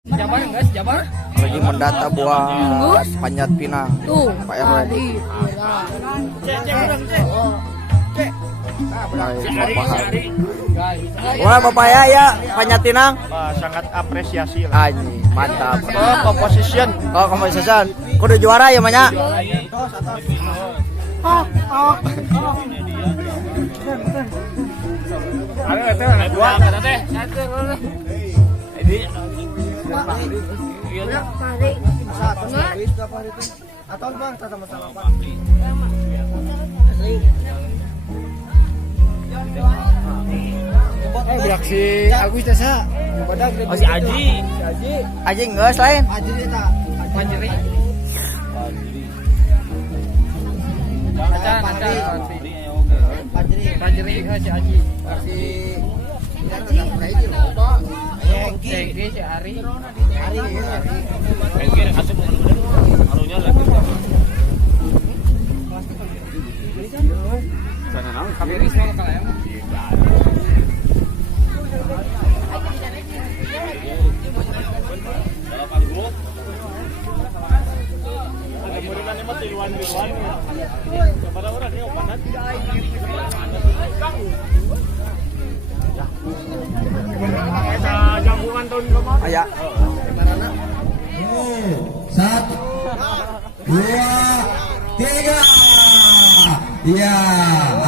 Lagi mendata buat Panjat Pinang. Tuh, Pak RW. Wah, Bapak ya Panjat Pinang. Sangat apresiasi lah. Anjing, mantap. Oh, composition. Oh, composition. Kudu juara ya, Manya. Biak si Agus tasa. Oh si Aji. Aji geus lain. Aji eta. Panjeri. Panjeri si Aji. Si Ari. Aya. 1, 2, 3. Iya,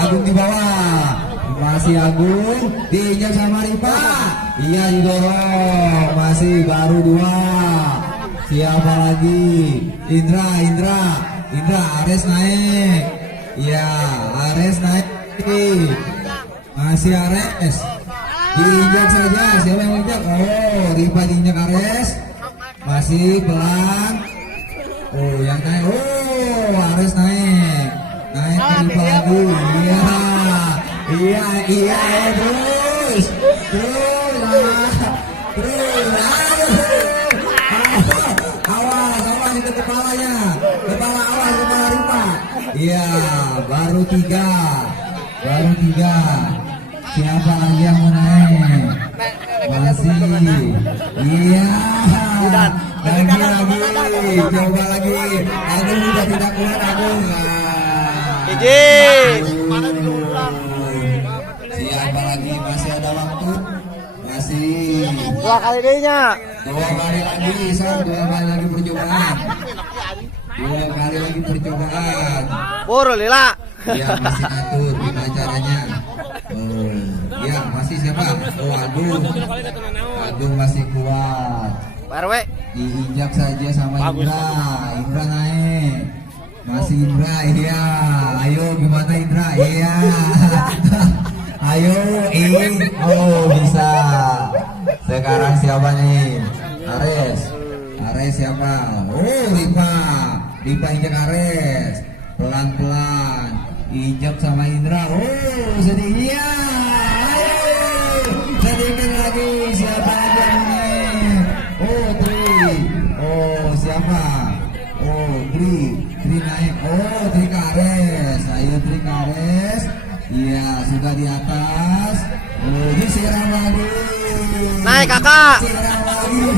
Agung di bawah. Masih Agung diinjak sama Ripa. Iya, didorong. Masih baru 2. Siapa lagi? Indra Ares naik. Iya, Ares naik. Masih Ares. Diinjak saja. Siapa yang injak? Oh, Ripa diinjak Ares. Masih pelan. Oh, yang naik. Oh, Ares naik. Naik ke Ripa lagi. Iya, terus. Awas itu kepalanya. Kepala Ripa. Iya, baru 3. Siapa lagi yang mau naik? Masih. Iya. Lagi. Coba lagi. Agung sudah tidak kuat Agung. Siapa lagi? Masih ada waktu? Masih. 2 kali dehnya. 2 kali lagi, 2 kali lagi percobaan. 2 kali lagi percobaan. Pur lila. Ya masih atur gimana caranya. Ya masih siapa? Oh Agung masih kuat. Pak RW. Diinjak saja sama Indra naik. Masih Indra, iya. Ayo gimana Indra? Iya. Ayo oh bisa. Sekarang siapa nih? Ares siapa? Oh Ripa injak Ares. Pelan-pelan injak sama Indra. Oh sedih. Iya. Sedikit lagi. Siapa lagi yang naik? Oh Tri. Oh siapa? Oh Tri naik. Oh Tri Kares. Ayo Tri Kares. Iya sudah di atas. Oh disiram lagi. Naik kakak. Disiram lagi.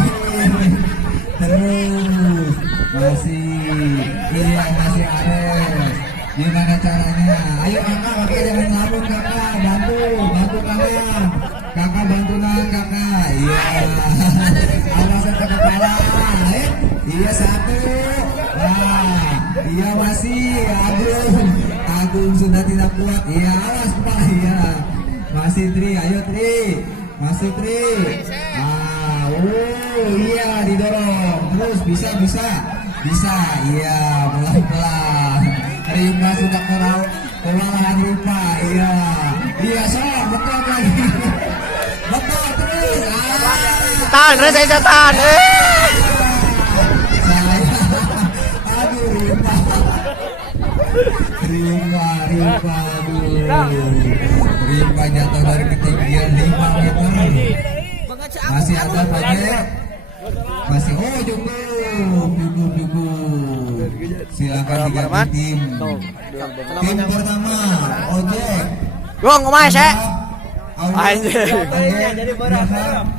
Terus masih. Iya masih Ares. Gimana caranya? Ayo kakak pakai jangan sabun kakak. Bantu kakak. Kakak bantu kakak. Iya. Awas ke kepala. Iya 1. Nah, iya masih Agung sudah tidak kuat. Iya awas kepala. Iya. Masih Tri. Ayo Tri. Masih Tri. Iya didorong. Terus bisa. Iya pelan-pelan. Ripa sudah kewalahan Ripa. Iya soal betul lagi. Betul terus. Tahan, saya tahan. Aduh Ripa. Ripa jatuh dari ketinggian 5 meter. Masih ada pakai. Masih cukup. Silakan diganti tim. Tim pertama Ojek. Gong, ngomong saya. Anjing. Jadi barang.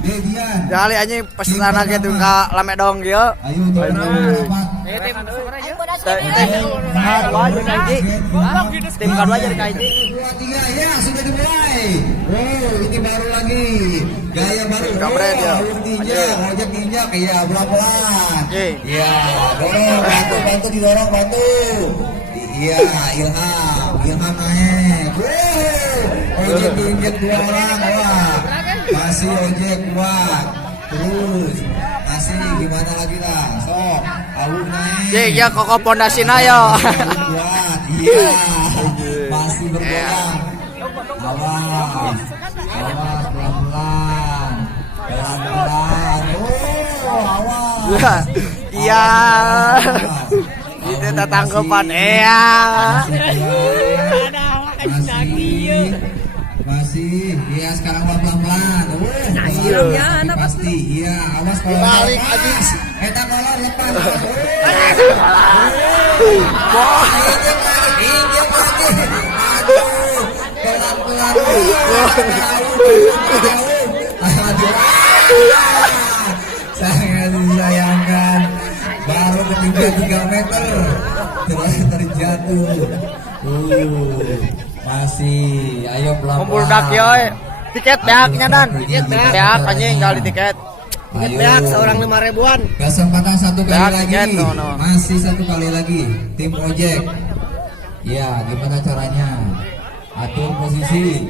Dedian. Jali anjing pesenan gitu ka lame dong kieu. Ayo dapat. Tim kedua jadi kayak ini. 2, 3 ya sudah dimulai. Oh ini baru lagi gaya baru. Kampret ya. Ninja, ojek ninja kayak pelan-pelan. Oke. Iya, dorong, bantu didorong, bantu. Iya, Ilham naik. Ojek diinjek 2 orang, wah. Masih ojek kuat. Terus masih gimana lagi lah? Sok, Awu naik. Cik, ya koko pondasina yo. Kuat, iya. Masih bergoyang. Awas, pelan-pelan. Pelan-pelan. Oh, awas. Iya. Itu tatangkepan masih iya sekarang pelan-pelan pasti iya awas kalau balik habis eta kolor lepas injek lagi aduh pelan-pelan aduh sangat disayangkan baru ketinggian 3 meter telah terjatuh. Masih, ayo pelan-pelan. Membuldak yo. Tiket beaknya dan. Tiket beak anjing kali tiket. Tiket beak seorang 5.000-an. Kesempatan 1 kali Beak, lagi. tiket, no. Masih 1 kali lagi. Tim ojek. Ya, gimana caranya? Atur posisi.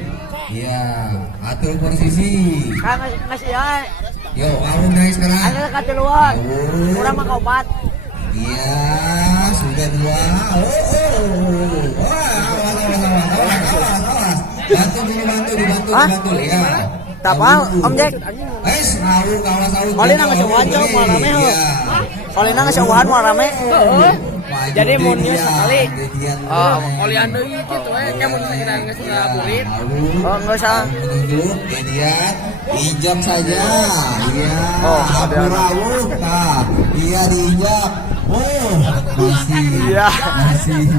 Ya, atur posisi. Kan ngasih ya. Yo, kamu naik sekarang. Ada katiluan. Kurang mah kaupat. Iya, sudah 2. Awas. Bantu ya. Tapal, Om Jack. Kawas tahu. Kalina ngasih wajo mau rame ho. Kalina ngasih wahan mau rame. Jadi monnya sekali. Oh, Olian deui kitu we kamu kira geus ngaburit. Oh, enggak usah. Menunjuk, Dedian, injak saja. Iya. Oh, ada. Rawuh, iya diinjak. Oh, masih.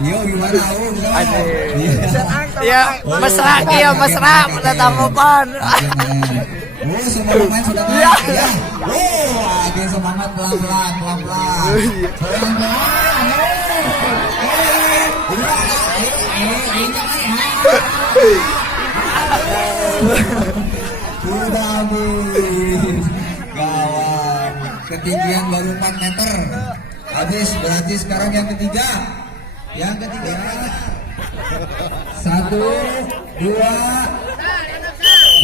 Yo gimana Iya, mesra kieu mesra tatangkepan. Oh, semua pemain sudah naik ya. Oh, ada semangat pelan-pelan. Sudah habis. Gawat. Ketinggian baru 4 meter. Habis berarti sekarang yang ketiga. 1, 2.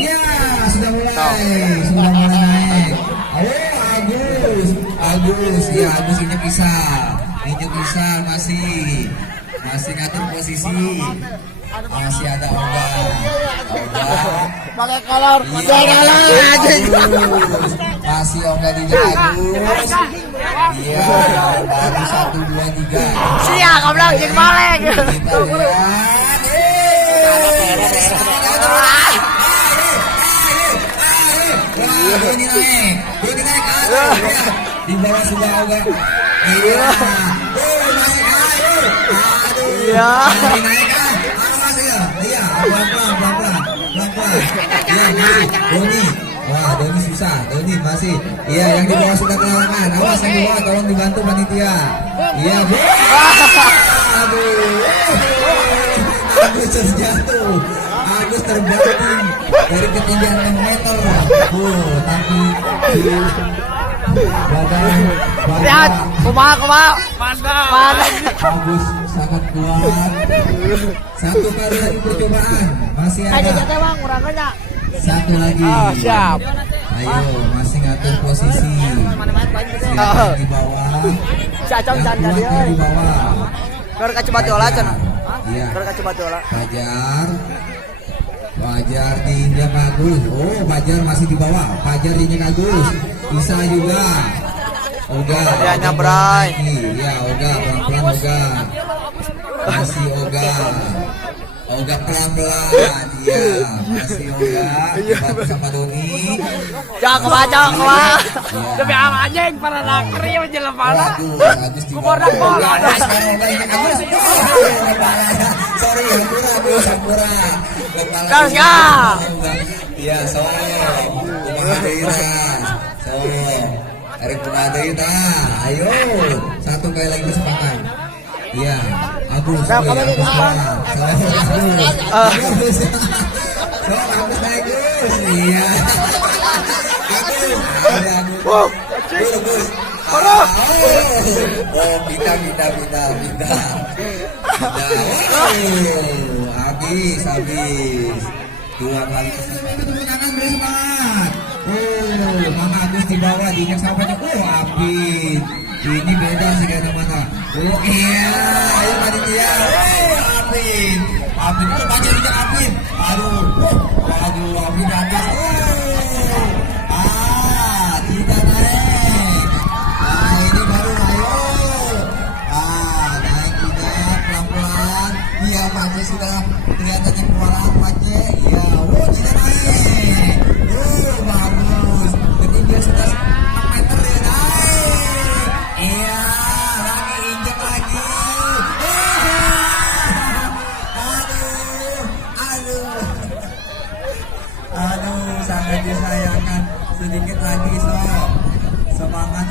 Ya, sudah mulai naik. Agus, ya Agus ini bisa masih ngatur posisi. Masih ada Oga. Pakai kolor. Masih Oga di Agus. Iya, baru 1, 2, 3. Sia, goblok jeung balik. Kita lihat. Ini naik. Di bawah sudah Oga. Iya. Masih aduh. Iya. Naik kan? Masih ya. Iya, pelan-pelan. Iya, Doni. Wah, Doni susah. Doni masih. Iya, yang di bawah sudah kelalangan. Awas yang di bawah, tolong dibantu panitia. Iya, Bu. Aduh. Agus terjatuh. Agus terbanting dari ketinggian 6 meter. Tapi Lihat, kumaha. Mantap. Agus sangat kuat. 1 kali lagi percobaan. Masih ada. Aja teh Bang, urang aja. 1 lagi. Siap. Ayo, masih ngatur posisi. Silakan di bawah. Si Acong Yang canda kuat dia. yang di bawah. Keur ka Cibatu olah cenah. Iya. Keur ka Cibatu olah. Fajar diinjak Agus. Oh, Fajar masih di bawah. Fajar diinjak Agus. Bisa juga. Oga. Ya nyabrai. Iya, Oga, pelan-pelan Oga. Masih Oga. Oga pelan-pelan. Iya, masih Oga. Dibantu sama Doni. Cok, kebaca. Demi apa anjing para nakri yang jelas pala. Agus di Kumor nak bola. Sekarang Oga ini Agus. Sorry, Sampura. Terus ya. Iya, Erik Punadeira. Ayo, satu kali lagi kesempatan. Iya, Agus. Agus naik Gus. Iya. Agus. Oh, kita. Habis. Dua kali kesempatan. Tepuk tangan beri semangat. Oh, Mang Agus di bawah diinjak sampainya. Oh, habis. Ini beda sih kata-kata. Oh iya, ayo panitia. Apin. Itu banyak injak Apin. Aduh, Apin atas. Tidak naik. Ini baru ayo. Naik tidak pelan-pelan. Iya, Pace sudah kelihatannya keluaran Pace. Iya, tidak naik. Bagus. Ketinggian sudah 6 meter ya, naik. Iya, lagi injak lagi. Aduh, sangat disayangkan. Sedikit lagi, Sob. Semangat.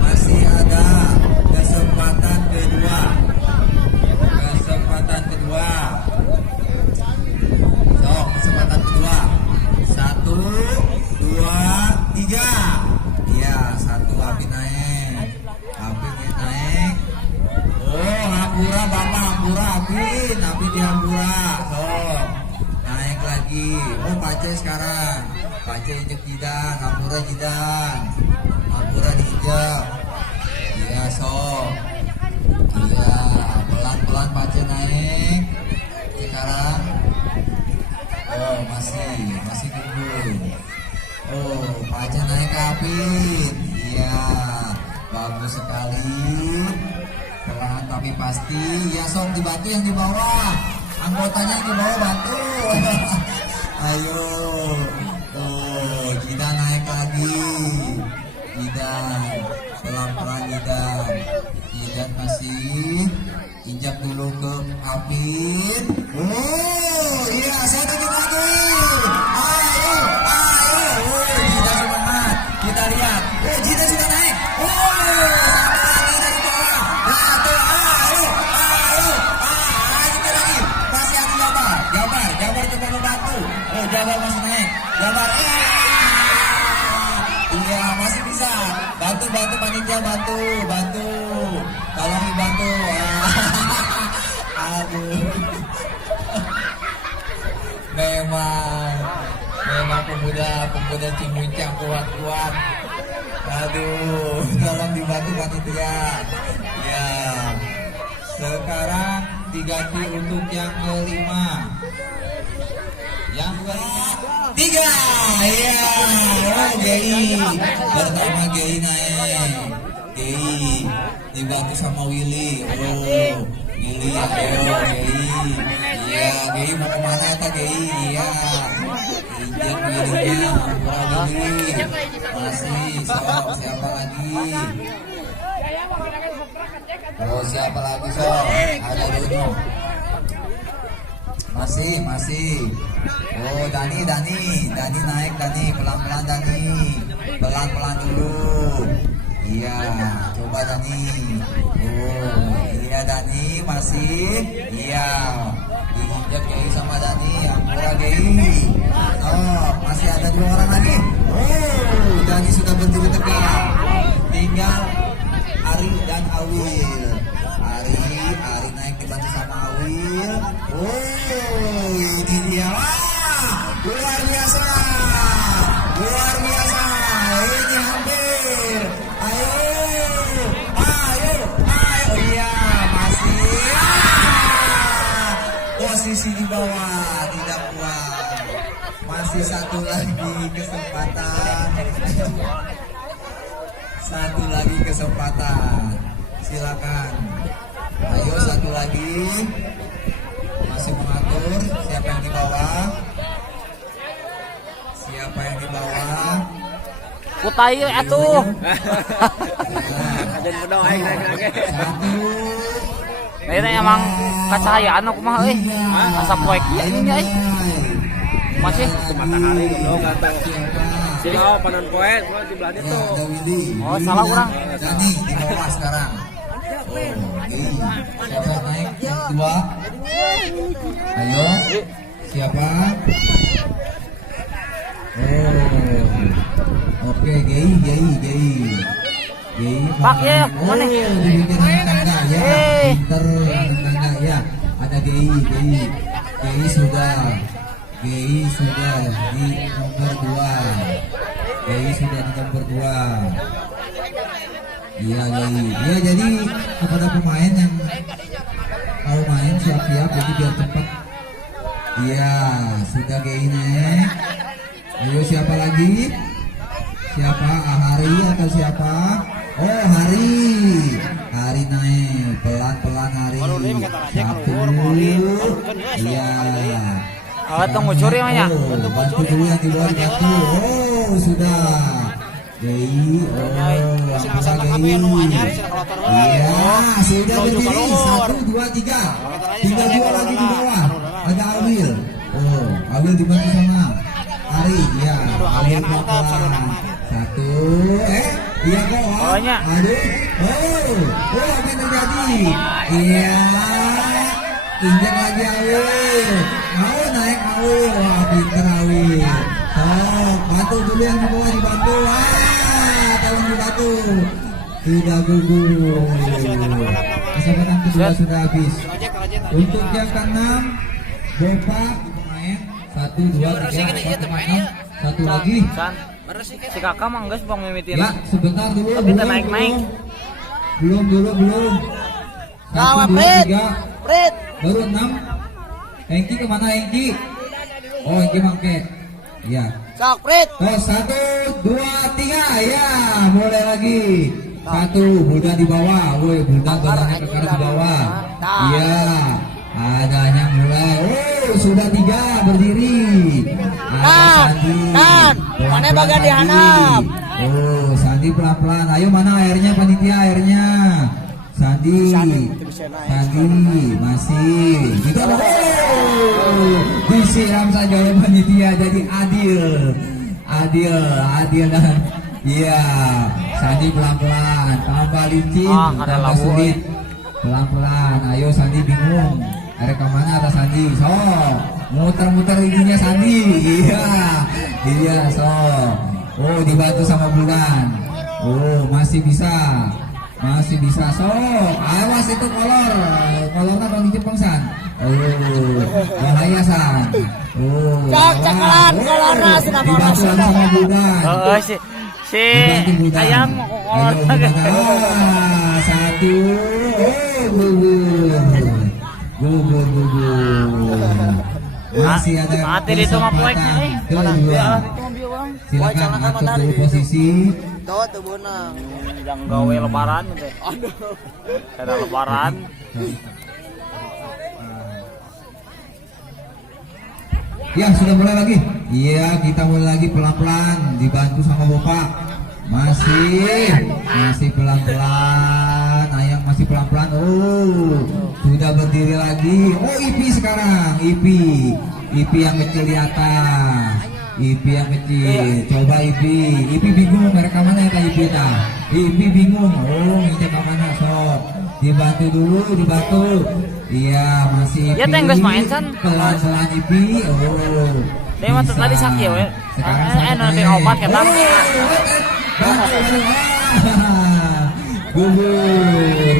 Masih ada kesempatan kedua. Kesempatan kedua. 1, 2, 3. Iya, 1 Apin naik. Oh, Hampura Bapak, Hampura Apin di Hampura. Naik lagi. Oh, Pace sekarang. Pace injek jidan, Hampura jidan. Hampura diinjek. Iya, Iya, pelan-pelan Pace naik. Sekarang. Oh, masih tunggu. Oh, Pace naik ke Apin. Iya, bagus sekali. Pelan tapi pasti. Ya, Sob dibantu yang di bawah. Anggotanya yang di bawah bantu. Ayo. Oh, kita naik lagi. Jidan, pelan-pelan Jidan. Jidan masih. Injak dulu ke Apin. Oh, iya, saya tunjuk lagi. Ayo. Jidan semangat. Kita lihat. Oh, Jidan sudah naik. Satu lagi dari bawah. Ayo. Ini lagi. Masih ada Jabar coba membantu. Oh, Jabar masih naik. Iya, masih bisa. Bantu panitia, bantu. Tolong dibantu. Aduh. Memang pemuda Cimuncang kuat. Aduh, tolong dibantu panitia. Ya. Sekarang diganti untuk yang kelima. Yang ketiga. Iya. Oh, Gei. Pertama Gei naik. Gei dibantu sama Willy. Oh, Willy ayo Gei. Iya, Gei mau kemana ya Gei? Iya. Injak Willy-nya. Willy. Masih. Siapa lagi? Oh, siapa lagi Sob? Ada Dono. Masih. Oh, Dani naik Dani, pelan-pelan Dani. Pelan-pelan dulu. Iya, coba Dani. Oh, iya Dani masih. Iya. Diinjak Gei sama Dani, Hampura Gei. Oh, masih ada 2 orang lagi. Oh, Dani sudah berdiri tegak. Tinggal Ari dan Awil. Ari naik dibantu sama Awil. Oh, ini dia. Luar biasa. Ini hampir. Ayo. Iya, masih. Posisi di bawah tidak kuat. Masih satu lagi kesempatan. Silakan. Ayo satu lagi. Masih mengatur. Siapa yang di bawah? Siapa yang di bawah? Kutai atuh. Ada yang aing naik-naik. Satu. Ini emang kecahayaan aku mah euy. Asap poek ieu nya euy. Masih Matahari goblok atuh. Siapa? Jadi oh panon poe semua di belakang Ya, itu. ada Willy. oh salah urang. Dani di bawah sekarang. Oke. Siapa yang naik? Yang kedua. Ayo. Siapa? Oh. Oke, Gei. Pak, ya, Oh, mana? di bagian anak tangga ya. Eh. Pinter anak tangga ya. Ada Gei. Gei sudah di nomor 2. Gei sudah di nomor 2. Iya, Gei. Iya, jadi kepada pemain yang mau main siap-siap jadi biar cepat. Iya, sudah Gei naik. Ayo siapa lagi? Siapa? Hari atau siapa? Oh, Hari naik pelan-pelan Hari. Satu. Iya. Oh, tunggu curi mah ya. Oh, bantu dulu yang di bawah dibantu. Oh, sudah. Gei. Oh, apa Gei? Iya, sudah berdiri. 1, 2, 3. Tinggal 2 lagi di bawah. Ada Awil. Oh, Awil dibantu sama Hari. Iya, Awil pelan-pelan. 1. Iya kok. Bawahnya. Aduh. Oh, apa yang terjadi? Iya. Injak lagi Awil. Mau naik Awil. Wah, pinter Awil. Sok, bantu dulu yang di bawah dibantu. Tolong dibantu. Sudah gugur. Kesempatan kedua sudah habis. Untuk yang ke-6, Bopa pemain 1, 2, 3, 4, 5, 6. Satu lagi. San. Si kakak mah geus bang mimitin. Ya, sebentar dulu. Tapi kita naik-naik. Belum. Nah, 1, 2, Prit. 3. Prit. Baru 6. Hengki kemana Hengki? Oh, Hengki mangke. Ya. Sok Prit. Oh, 1, 2, 3. Ya, mulai lagi. 1, Buldan di bawah. Woi, Buldan badannya ke kanan di bawah. Iya. Adanya mulai. Oh, sudah 3 berdiri. Ada Sandi. Mana Pelan-pelan bagian lagi. dihanap? Oh, Sandi pelan-pelan. Ayo mana airnya panitia airnya? Sandi masih. Gitu. Oh, disiram saja oleh panitia jadi adil dan iya. Sandi pelan-pelan. Tambah licin, Ada tambah lawan. sulit. Pelan-pelan. Ayo Sandi bingung. Ada kemana ada Sandi? So, muter-muter giginya Sandi. Iya, so. Oh, dibantu sama Bulan. Oh, masih bisa. So. Awas itu kolornya bang Jepang San. Oh, bahaya San. Oh, Cakalan awas. kolornya Oh, sudah dibantu masuk. sama Bulan. Oh, si Dibantu Bulan. ayam mau kolor Ayo, Bulan. Satu. Oh, gugur. Masih ada mati di itu mah poeknya kesempatan kedua. Silakan atur dulu posisi. Tuh benang. Yang gawe lebaran teh. Aduh. Ada lebaran. Ya, sudah mulai lagi. Iya, kita mulai lagi pelan-pelan dibantu sama Bapak. Masih pelan-pelan. Ayam masih pelan-pelan. Oh, sudah berdiri lagi. Oh, Ipi sekarang. Ipi yang kecil di atas. Ipi yang kecil. Coba Ipi bingung mereka mana ya Ipi dah. Ipi bingung. Oh, ini ke mana sok. Dibantu. Iya, masih Ipi. Ya, tenggas main, San. Pelan-pelan Ipi. Oh. Dia mah tadi sakit we. Sekarang Nanti obat kan. Gugur.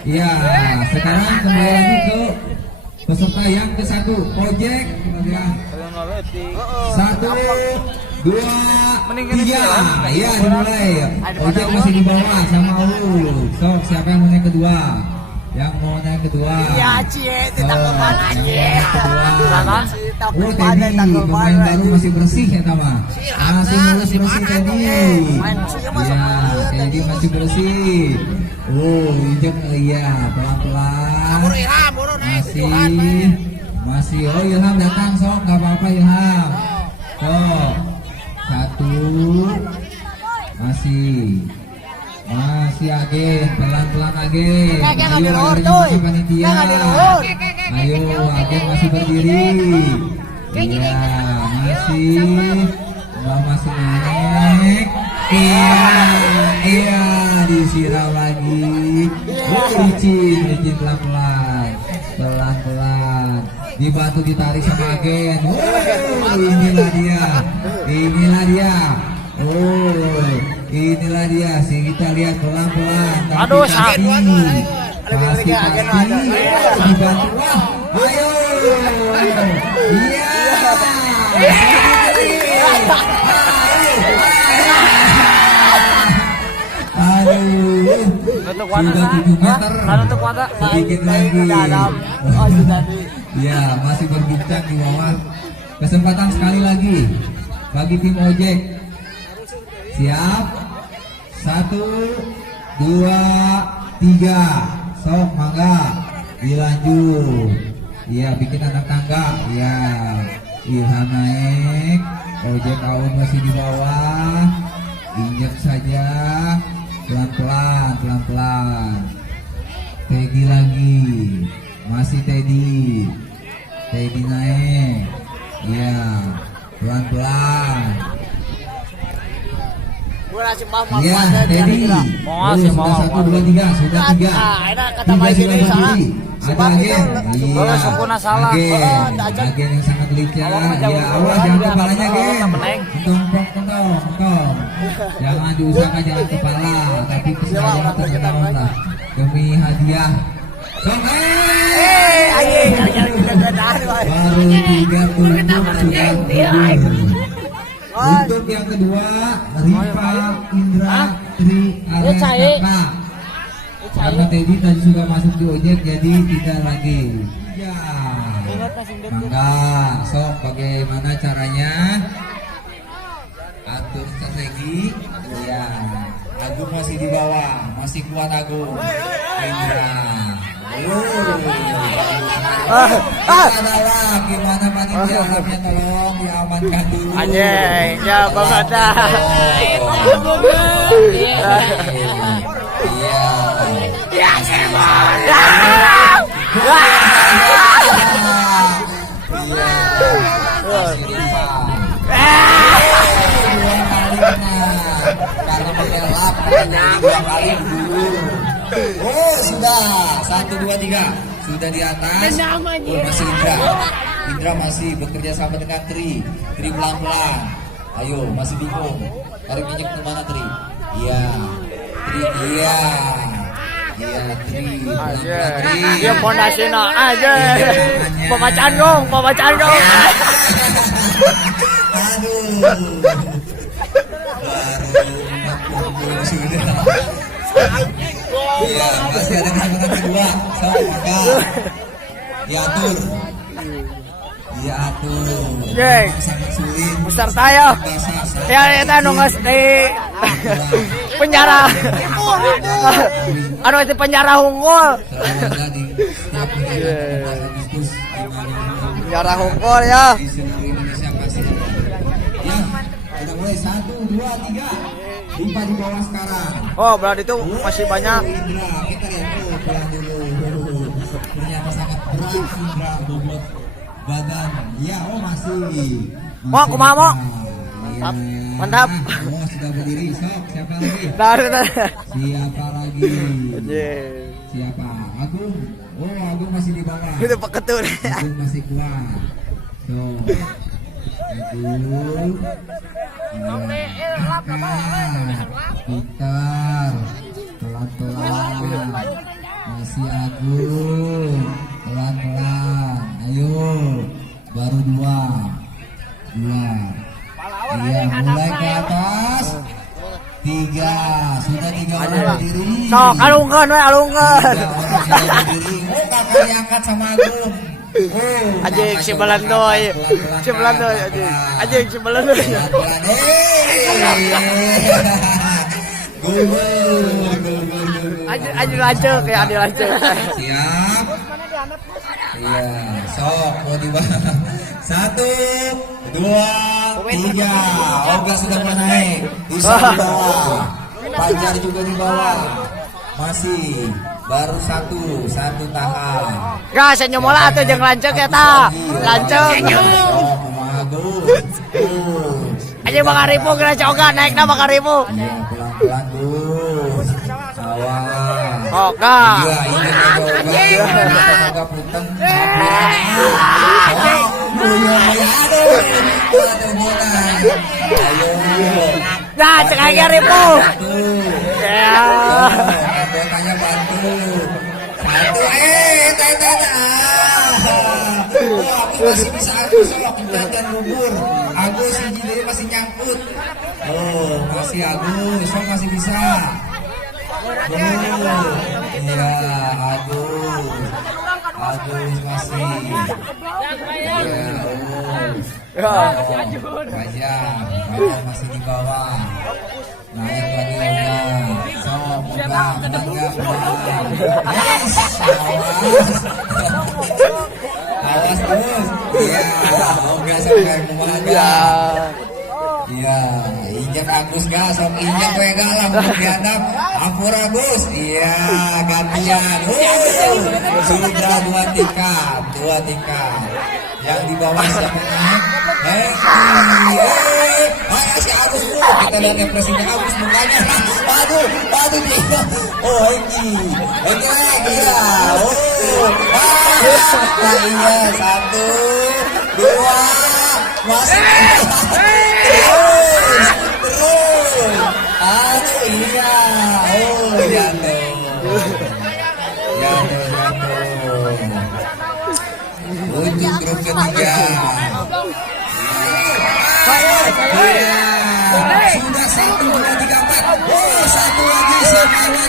Iya, sekarang kembali lagi ke peserta yang ke-1, Project. Satu, dua, tiga. Iya, dimulai. Project masih di bawah sama Ulu. Sok, siapa yang mau naik kedua? Yang mau naik kedua. Iya, Cie, tidak Sok, kemana, yang mau Cie. naik kedua. Oh Teddy, pemain baru masih bersih ya Tama. Masih mulus bersih Teddy. Ya, Teddy masih bersih. Oh, injek iya pelan-pelan. Masih. Oh Ilham datang sok, nggak apa-apa Ilham. Oh, satu. Masih Agen, pelan-pelan Agen. Ayo larinya panitia. Ayo Agen masih berdiri. Iya, masih naik. Iya, disiram lagi. Licin pelan-pelan. Dibantu ditarik sama Agen. Inilah dia. Inilah dia sih, kita lihat pelan-pelan. Aduh, pasti dibantu. Ayo. Iya. Aduh. Sudah 7 meter. Sedikit lagi. Ya, masih berbincang di bawah. Kesempatan sekali lagi bagi tim ojek. Siap. 1, 2, 3. Sok mangga dilanjut. Iya, bikin anak tangga. Iya. Ilham naik. Ojek Aun masih di bawah. Injek saja. Pelan-pelan. Teddy lagi. Masih Teddy naik. Iya. Pelan-pelan. Iya, Teddy. Sudah 1, 2, 3. Sudah 3. Ada Agen. Iya. Agen yang sangat lincah. Ya, awas jangan kepalanya Gen. Kentong. Jangan diusahakan jangan kepala, tapi kesenangan terlalu lah demi hadiah. Baru 3 tutup sudah untuk yang kedua Rifa Indra Tri Arya. Karena Teddy tadi sudah masuk di ojek jadi tidak lagi. Ya. Mangga, sok bagaimana caranya? Atur strategi. Ya. Agung masih di bawah, masih kuat Agung. Indra. Adalah gimana panitia harapnya tolong diamankan dulu. Anjing, ya banget dah. Ya semuanya. Karena mengelap 2 kali dulu. Oh sudah 1, 2, 3 sudah di atas. Oh, masih Indra masih bekerja sama dengan Tri pelan-pelan. Ayo masih bingung tarik minyak kemana Tri? Iya Tri pelan-pelan Tri. Ya pondasi aja. Pembacaan dong. Aduh. Baru sudah. Iya, masih ada kesempatan kedua. Maka diatur. Sangat sulit. Besar tayo. Ya eta nu geus di penjara. Anu itu penjara unggul. Penjara unggul ya. Ya, udah mulai 1, 2, 3. Rifa di bawah sekarang. Oh, berarti itu masih banyak. Indra, kita lihat tuh pulang dulu. Ternyata sangat berat Indra bobot badan. Ya, masih. Mau kumaha mau? Mantap. Oh, sudah berdiri. Sok, siapa lagi? Siapa lagi? Siapa? Agung. Oh, Agung masih di bawah. Itu peketur. Agung masih kuat. Agung. Peter pelan-pelan. Masih Agung pelan-pelan. Ayo baru 2. Iya mulai ke atas. 3 sudah 3 orang berdiri. Sok alungkeun we alungkeun. Oh kakak diangkat sama Agung. Anjing si Belandoy. Si Belandoy anjing. Anjing si Belandoy. Anjing lanjut ya, anjing lanjut. Siap. Iya, sok mau dibahas. 1, 2, 3. Oga sudah naik. Bisa di bawah. Fajar juga di bawah. Masih baru satu tahap. Gas nyomola atuh jeung lanceuk eta. Lanceuk. Oh, bagus. Anjing 5.000 kena coga naikna 5.000. Iya, pelan-pelan Gus. Awas. Oga. Iya, agak puteng. Ayo. Nah, cek 3.000. Ya. Tanya bantu. 1. Agus masih bisa Agus sok dan gugur. Agus ini masih nyangkut. Oh, masih Agus, sok masih bisa. Iya, Agus masih. Fajar masih di bawah. Naik lagi udah. Sok, pegang, awas terus. Iya, oke sampai kemana? Iya, injak Agus gas, sok injak pegang lah dihadap. Ampur Agus. Iya, gantian. Sudah 2 tingkat. Yang di bawah siapa naik? Si Agus tuh. Kita lihat ekspresinya Agus mukanya. Aduh dia. Oh, ini lagi ya. Iya, 1, 2, masih terus. Aduh iya. Oh, jatuh. Untuk grup ketiga. Sudah 1, 2, 3, 4. Oh, 1 lagi sama.